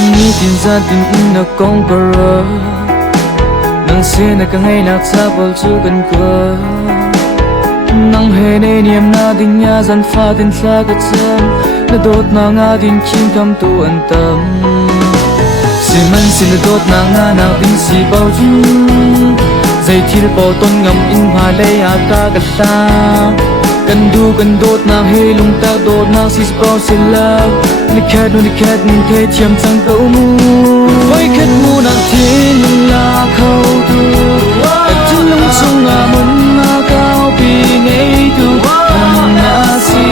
Ni tin ra tin in na kong para nang xin na kang hay na tapol chu kan kwa nang he ne niam na ding ya zan fa tin tla ka chan na dot na nga din king kam tu an tam si man sin na dot na nga na ding si bao ju dây thil bao ton ngam in ma le ya ka ka sa kan du kan dot na he lung ta dot na si bao si la ni khat ni the chiam chang ko mu oi khat mu na thin la khâu tu ka chung lung chung nga mun na cao pi nei tu na si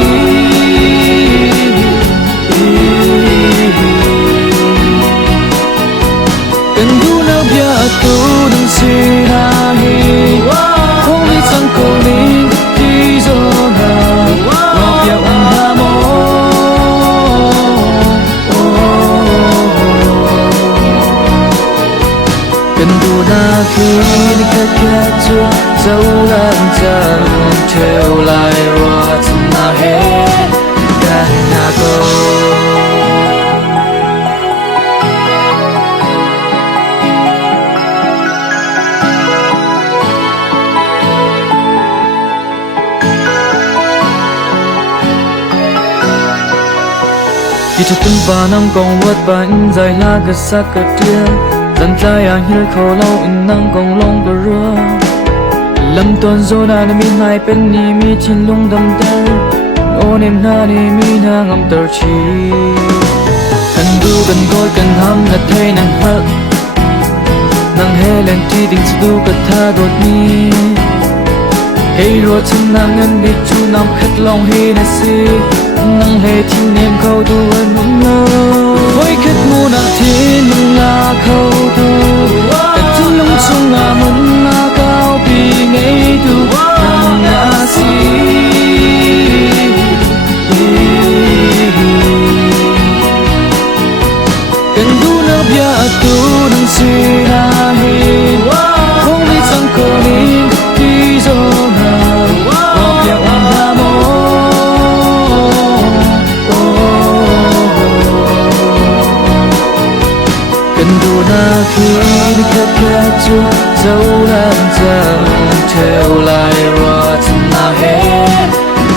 kan du na bia tu dang si na hi không biết rằng cô đi đi rồi na ngọc ya un ha mo cần đủ na khi đi khát khát chưa dấu lan chân treo lại rồi na hết cả na cô khi cho từng ba năm còn vất vả in dài la gật sắc gật tia dần trái à hill khâu lâu in nắng còn long bờ rơ lâm tuần rồi na mi hai bên ni mi trên lung đầm tơ ô nem na ni mi na ngâm tơ chi cần du cần coi cần ham gật thay nàng hận nàng he lên chi tình sẽ du gật tha đột mi hey rồi chân nàng ngân đi chu nam khát lòng he na si nang he thiên niệm khâu tu anh mong ngơ với khát mu na thiên na khâu tu cả thiên lung chung na mun na cao pi ngay tu nang na si cần du na bia tu nang si na hi không biết rằng cô đi đi rồi na ngọc ya un ha mo na khi đi khát khát chưa dấu lan dần treo lại rồi na hết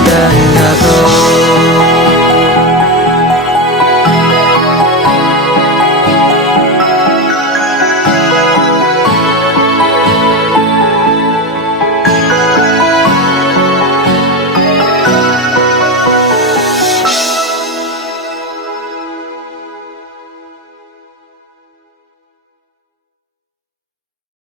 cả nhà thôi